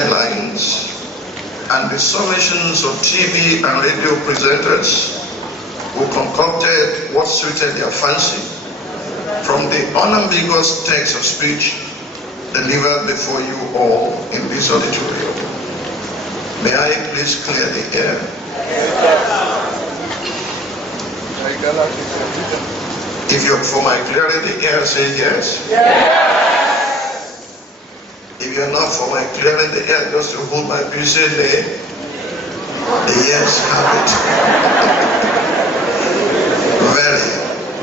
headlines and the summations of TV and radio presenters who concocted what suited their fancy from the unambiguous text of speech delivered before you all in this auditorium. May I please clear the air? If you're for my clearing the air, say yes. If you're not for my clearing the air, just to hold my peace, say nay. The yes have it.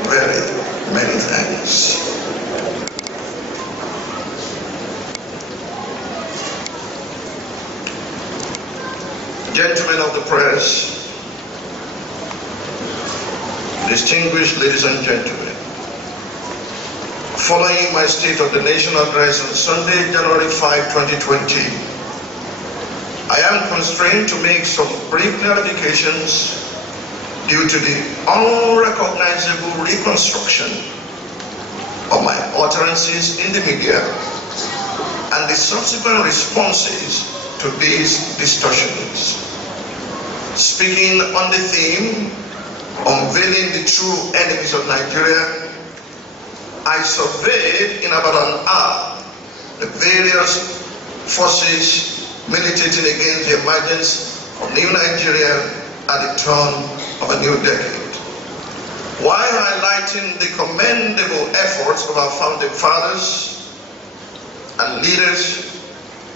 Very many thanks. Gentlemen of the press, distinguished ladies and gentlemen, following my State of the Nation address on Sunday, January 5, 2020, I am constrained to make some brief clarifications due to the unrecognizable reconstruction of my utterances in the media and the subsequent responses to these distortions. Speaking on the theme, unveiling the true enemies of Nigeria, I surveyed in about an hour the various forces militating against the emergence of new Nigeria at the turn of a new decade, while highlighting the commendable efforts of our founding fathers and leaders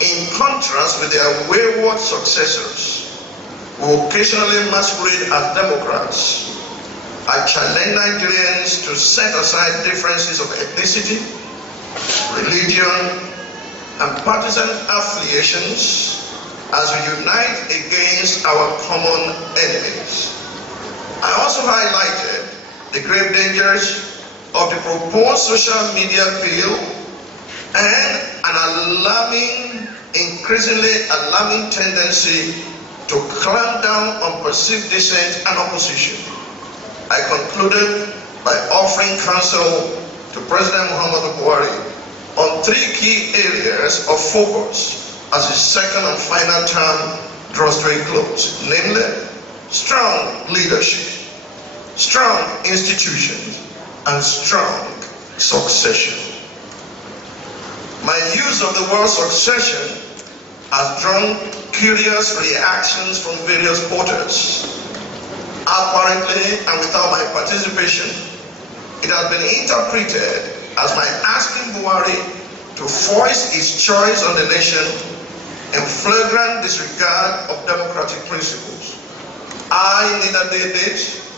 in contrast with their wayward successors who occasionally masquerade as Democrats. I challenge Nigerians to set aside differences of ethnicity, religion, and partisan affiliations as we unite against our common enemies. I also highlighted the grave dangers of the proposed social media bill and an increasingly alarming tendency to clamp down on perceived dissent and opposition. I concluded by offering counsel to President Muhammadu Buhari on three key areas of focus as his second and final term draws to a close, namely strong leadership, strong institutions, and strong succession. My use of the word succession has drawn curious reactions from various quarters. Apparently, and without my participation, it has been interpreted as my asking Buhari to voice his choice on the nation in flagrant disregard of democratic principles. I neither did this,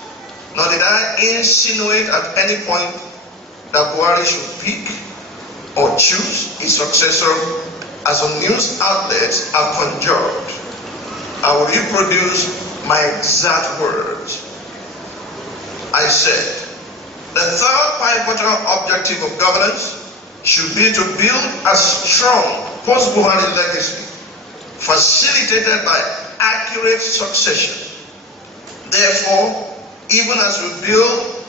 nor did I insinuate at any point that Buhari should pick or choose his successor as some news outlets have conjured. I will reproduce my exact words. I said, the third pivotal objective of governance should be to build a strong post-Buhari legacy, facilitated by accurate succession. Therefore, even as we build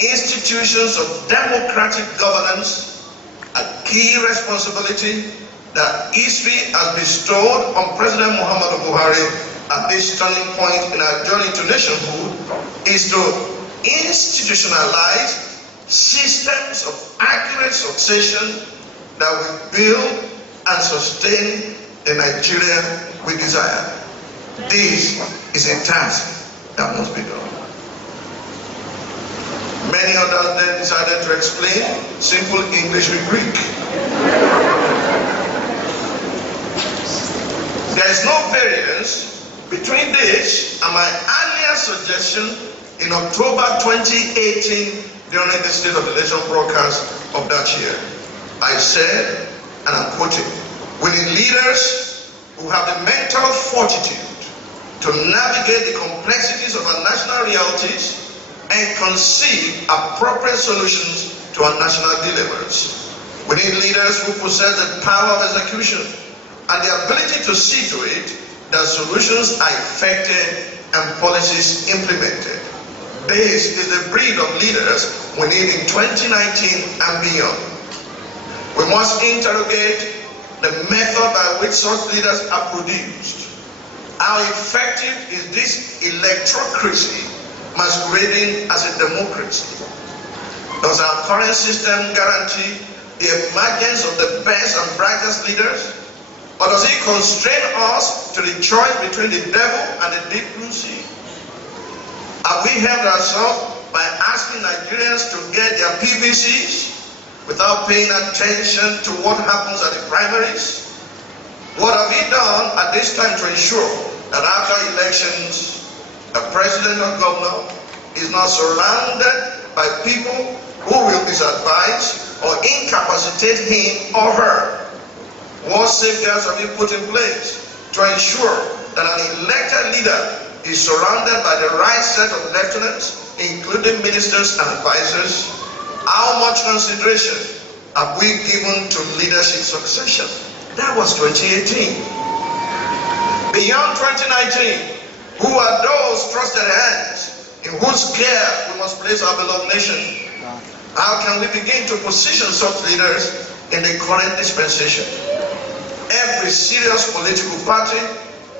institutions of democratic governance, a key responsibility that history has bestowed on President Muhammadu Buhari at this turning point in our journey to nationhood is to institutionalize systems of accurate succession that will build and sustain the Nigeria we desire. This is a task that must be done. Many others then decided to explain simple English with Greek. There is no variance between this and my earlier suggestion in October 2018 during the State of the Nation broadcast of that year. I said, and I'm quoting, we need leaders who have the mental fortitude to navigate the complexities of our national realities and conceive appropriate solutions to our national dilemmas. We need leaders who possess the power of execution and the ability to see to it that solutions are effected and policies implemented. This is the breed of leaders we need in 2019 and beyond. We must interrogate the method by which such leaders are produced. How effective is this electrocracy masquerading as a democracy? Does our current system guarantee the emergence of the best and brightest leaders? Or does it constrain us to the choice between the devil and the deep blue sea? Have we helped ourselves by asking Nigerians to get their PVCs without paying attention to what happens at the primaries? What have we done at this time to ensure that after elections, the president or governor is not surrounded by people who will disadvise or incapacitate him or her? What safeguards have you put in place to ensure that an elected leader is surrounded by the right set of lieutenants, including ministers and advisors? How much consideration have we given to leadership succession? That was 2018. Beyond 2019, who are those trusted hands in whose care we must place our beloved nation? How can we begin to position such leaders in the current dispensation? Every serious political party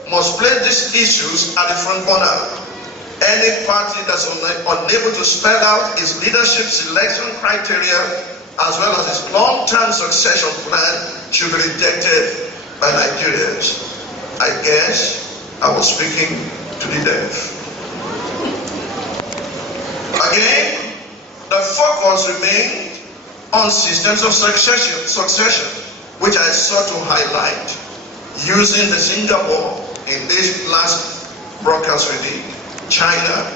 must place these issues at the front burner. Any party that's unable to spell out its leadership selection criteria as well as its long-term succession plan should be rejected by Nigerians. I guess I was speaking to the deaf. Again, the focus remained on systems of succession, which I sought to highlight using the Singapore in this last broadcast we did, China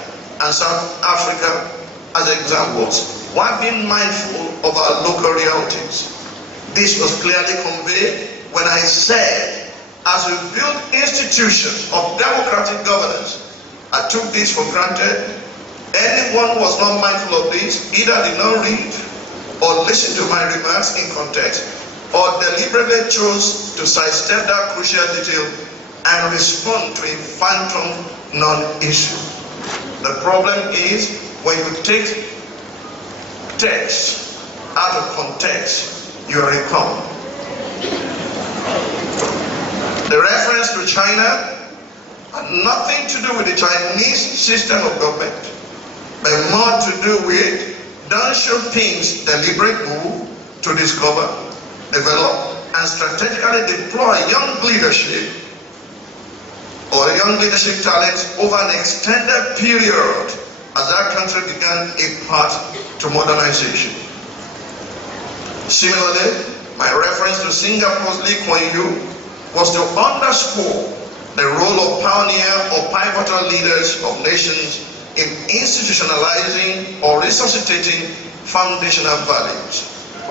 and South Africa as examples, while being mindful of our local realities. This was clearly conveyed when I said, as we build institutions of democratic governance, I took this for granted. Anyone who was not mindful of this either did not read or listen to my remarks in context, or deliberately chose to sidestep that crucial detail and respond to a phantom non-issue. The problem is when you take text out of context, you are in common. The reference to China had nothing to do with the Chinese system of government, but more to do with Deng Xiaoping's deliberate move to discover, develop, and strategically deploy young leadership talents over an extended period as that country began a path to modernization. Similarly, my reference to Singapore's Lee Kuan Yew was to underscore the role of pioneer or pivotal leaders of nations in institutionalizing or resuscitating foundational values.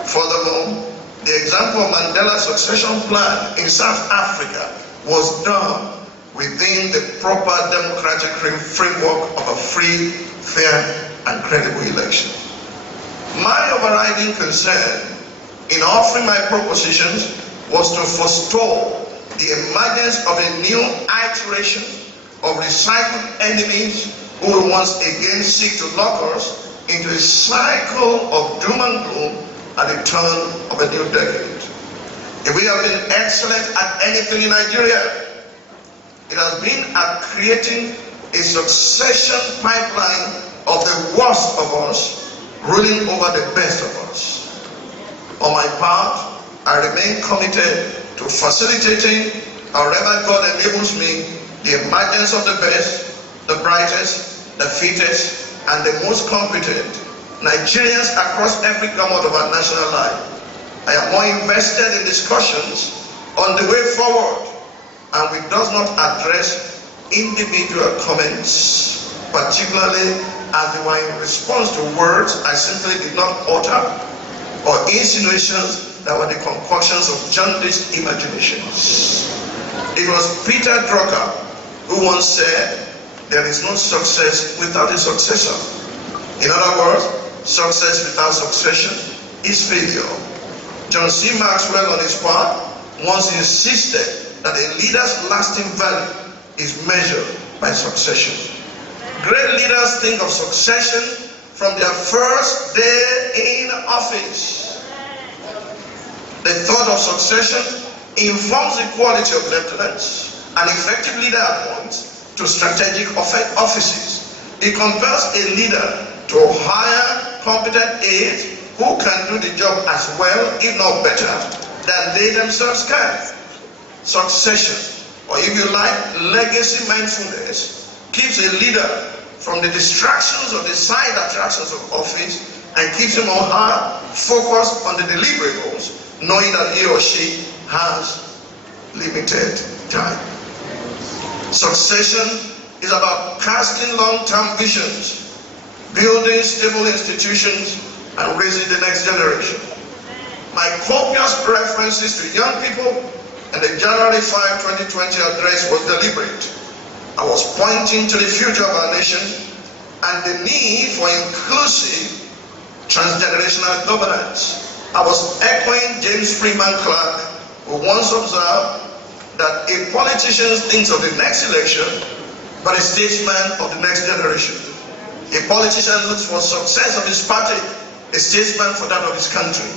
Furthermore, the example of Mandela's succession plan in South Africa was done within the proper democratic framework of a free, fair, and credible election. My overriding concern in offering my propositions was to forestall the emergence of a new iteration of recycled enemies who will once again seek to lock us into a cycle of doom and gloom at the turn of a new decade. If we have been excellent at anything in Nigeria, it has been at creating a succession pipeline of the worst of us ruling over the best of us. On my part, I remain committed to facilitating, however God enables me, the emergence of the best, the brightest, the fittest, and the most competent Nigerians across every gamut of our national life. I am more invested in discussions on the way forward, and which does not address individual comments, particularly as they were in response to words I simply did not utter, or insinuations that were the concoctions of jaundiced imaginations. It was Peter Drucker who once said, "There is no success without a successor." In other words, success without succession is failure. John C. Maxwell, on his part, once insisted that a leader's lasting value is measured by succession. Great leaders think of succession from their first day in office. The thought of succession informs the quality of lieutenants, and effective leader appoints to strategic offices. It compels a leader to hire competent aides who can do the job as well, if not better, than they themselves can. Succession, or if you like, legacy mindfulness, keeps a leader from the distractions or the side attractions of office and keeps him or her focused on the deliverables, knowing that he or she has limited time. Succession is about casting long-term visions, building stable institutions, and raising the next generation. My copious references to young people and the January 5, 2020 address was deliberate. I was pointing to the future of our nation and the need for inclusive transgenerational governance. I was echoing James Freeman Clark, who once observed that a politician thinks of the next election, but a statesman of the next generation. A politician looks for success of his party, a statesman for that of his country.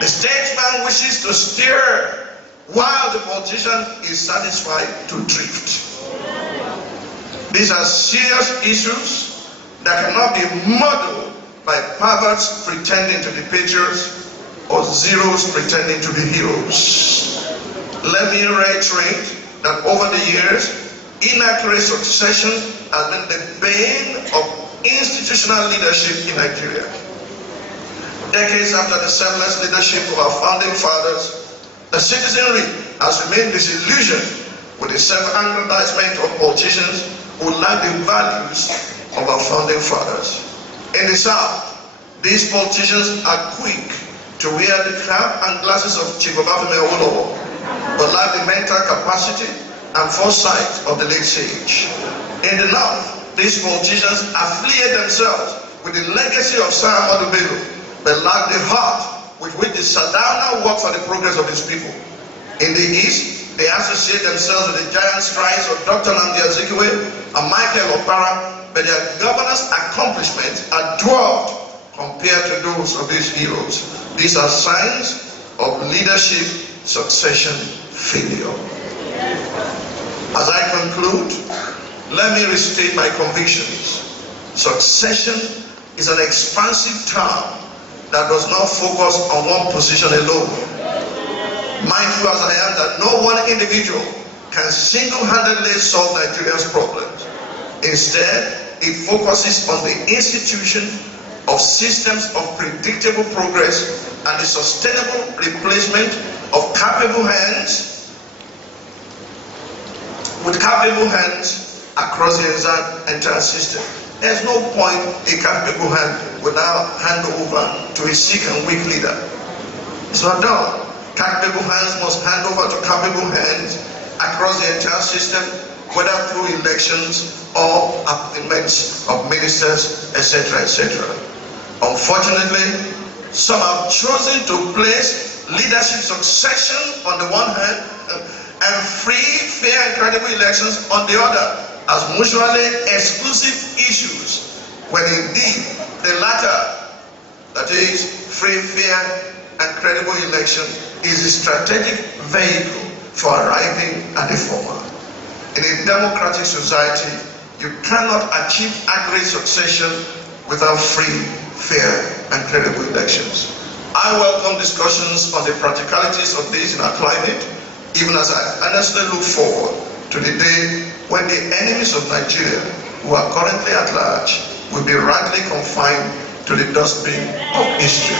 The statesman wishes to steer, while the politician is satisfied to drift. These are serious issues that cannot be muddled by perverts pretending to be patriots or zeros pretending to be heroes. Let me reiterate that over the years, inaccurate succession has been the bane of institutional leadership in Nigeria. Decades after the selfless leadership of our founding fathers, the citizenry has remained disillusioned with the self-aggrandizement of politicians who lack the values of our founding fathers. In the South, these politicians are quick to wear the cap and glasses of Chief Obafemi Awolowo, but lack the mental capacity and foresight of the late sage. In the North, these politicians affiliate themselves with the legacy of Sir Ahmadu Bello, but lack the heart with which the Sardauna worked for the progress of his people. In the East, they associate themselves with the giant strides of Dr. Nnamdi Azikiwe and Michael Opara, but their governance accomplishments are dwarfed compared to those of these heroes. These are signs of leadership succession failure. As I conclude, let me restate my convictions. Succession is an expansive term that does not focus on one position alone. Mindful as I am that no one individual can single-handedly solve Nigeria's problems. Instead, it focuses on the institution of systems of predictable progress and the sustainable replacement of capable hands with capable hands across the entire system. There's no point a capable hand will now hand over to a sick and weak leader. It's not done. Capable hands must hand over to capable hands across the entire system, whether through elections or appointments of ministers, etc., etc. Unfortunately, some have chosen to place leadership succession on the one hand and free, fair, and credible elections on the other as mutually exclusive issues, when indeed the latter, that is, free, fair, and credible election, is a strategic vehicle for arriving at the former. In a democratic society, you cannot achieve accurate succession without free, fair, and credible elections. I welcome discussions on the practicalities of this in our climate, even as I earnestly look forward to the day when the enemies of Nigeria, who are currently at large, will be rightly confined to the dustbin of history.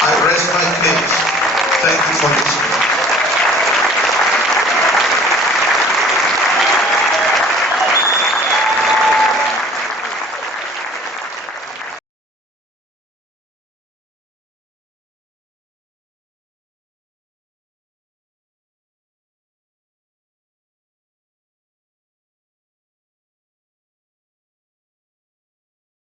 I rest my case. Thank you for listening.